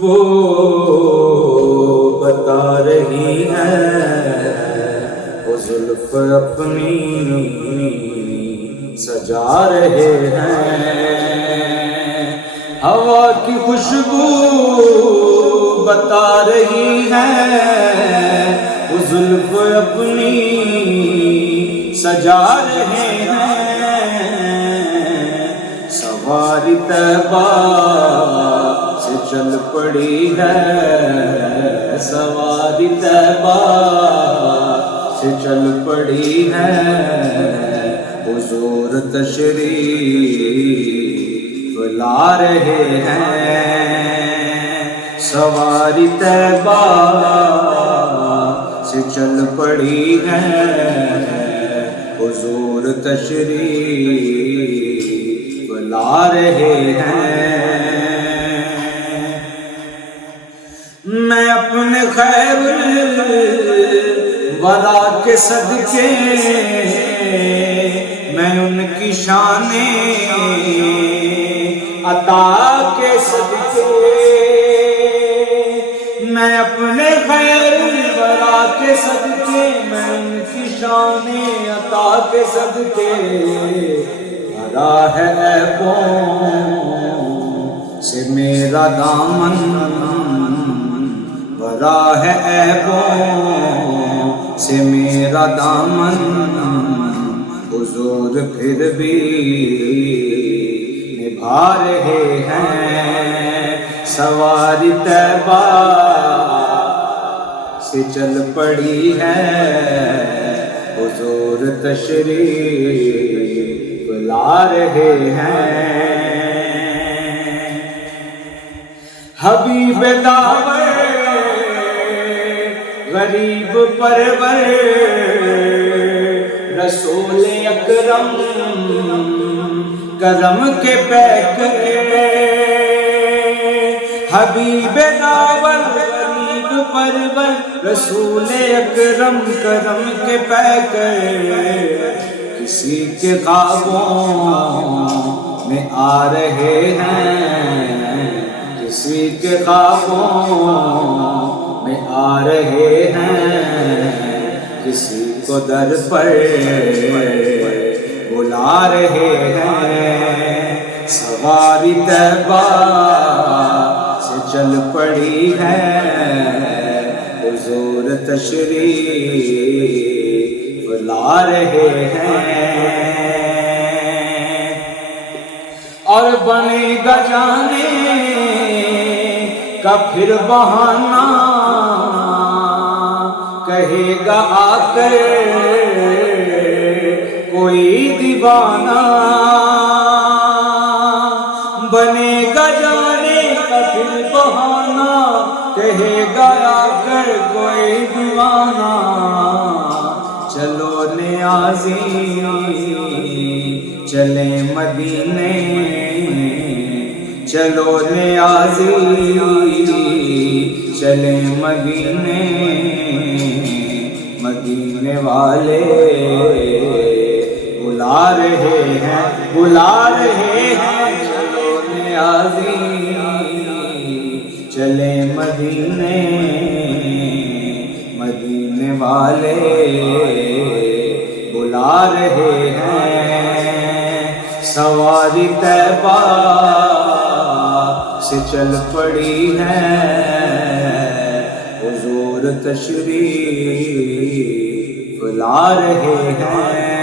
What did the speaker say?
وہ بتا رہی ہے وہ زلف اپنی سجا رہے ہیں، ہوا کی خوشبو بتا رہی ہے وہ زلف اپنی سجا رہے ہیں، سواری طیبہ سے چل پڑی ہے، سواری طیبہ سے چل پڑی ہے، حضور تشریف لا رہے ہیں، سواری طیبہ سے چل پڑی ہے، حضور تشریف لا رہے ہیں۔ میں اپنے خیر الورا کے صدقے، میں ان کی شان عطا کے صدقے، میں اپنے خیر الورا کے صدقے، میں ان کی شان عطا کے صدقے، بھرا ہے عیبوں سے میرا دامن، بھرا ہے عیبوں سے میرا دامن، حضور پھر بھی نبھا رہے ہیں، سواری طیبہ سے چل پڑی ہے، حضور تشریف لا رہے ہیں۔ حبیب داور غریب پرور رسول اکرم کرم کے پیکرے، حبیب داور غریب پرور رسول اکرم کرم کے پیکرے، کسی کے خوابوں میں آ رہے ہیں، کسی کے خوابوں میں آ رہے ہیں، کسی کو در پر بلا رہے ہیں، سواری طیبہ سے چل پڑی ہے، حضور تشریف لا رہے ہیں، اور بنے گا جانے کا پھر بہانہ، کہے گا آ کر کوئی دیوانہ، بنے گا جانے کا پھر بہانہ، کہے گا آ کر کوئی دیوانہ، چلو نیازی چلیں مدینے، چلو نیازی چلیں مدینے، مدینے والے بلا رہے ہیں، بلا رہے ہیں، چلو نیازی چلیں مدینے، مدینے والے بلا رہے ہیں، سواری طیبہ سے چل پڑی ہے، حضور تشریف لا رہے ہیں۔